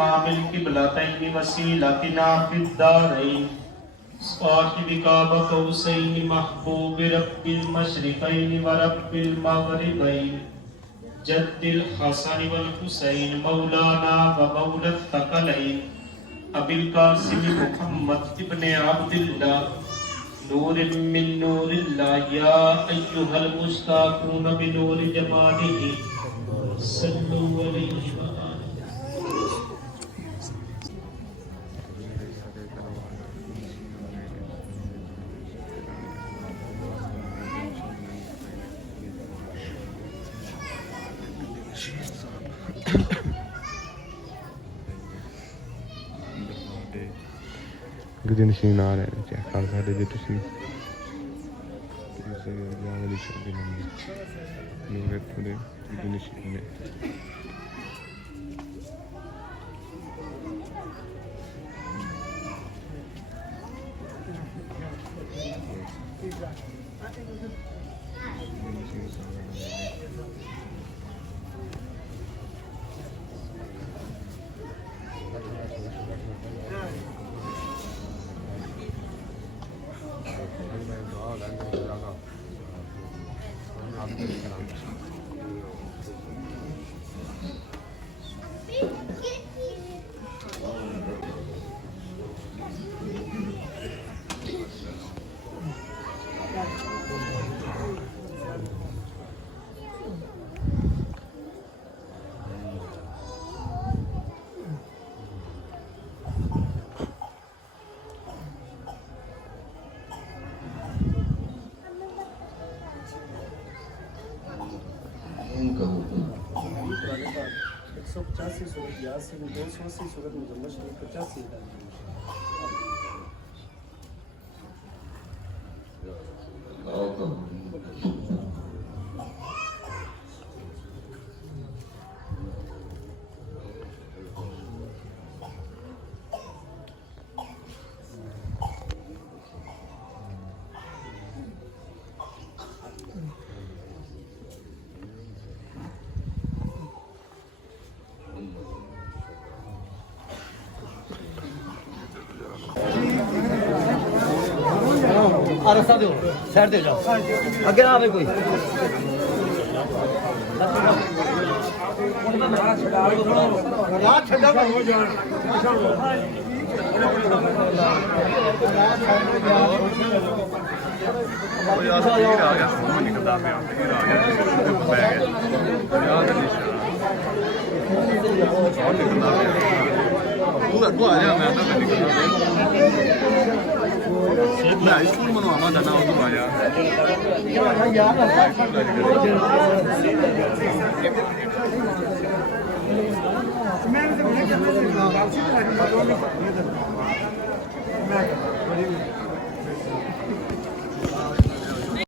إمام القبلتين وسيلتنا في الدارين صاحب قاب قوسين محبوب رب المشرقين ورب المغربين جد الحسن والحسين مولانا ومولى الثقلين أبي القاسم محمد ابن عبد الله نور من نور الله يا أيها المشتاقون بنور جماله صلوا عليه وآله Gece nişin a ਰਹੇ ਨੇ ਚੈੱਕ ਕਰ ਸਕਦੇ ਜੇ ਤੁਸੀਂ ਕਿਸੇ ਜਾਨ ਦੀ ਸ਼ਕਤੀ ਨਹੀਂ ਨੂੰ ਵੇਖੋ ਦੇ ਗਜੇ ਨਸ਼ੀਨ ਨੇ सूरत यासीन 280 सूरत मुजम्मल शरीफ 85 रस्ता दो साइड दे जाओ अगे ना आवे कोई ਮੈਂ ਸਕੂਲ ਮਨਵਾਉਣਾ ਜਾਣਾ ਉਹ ਤੋਂ ਆਇਆ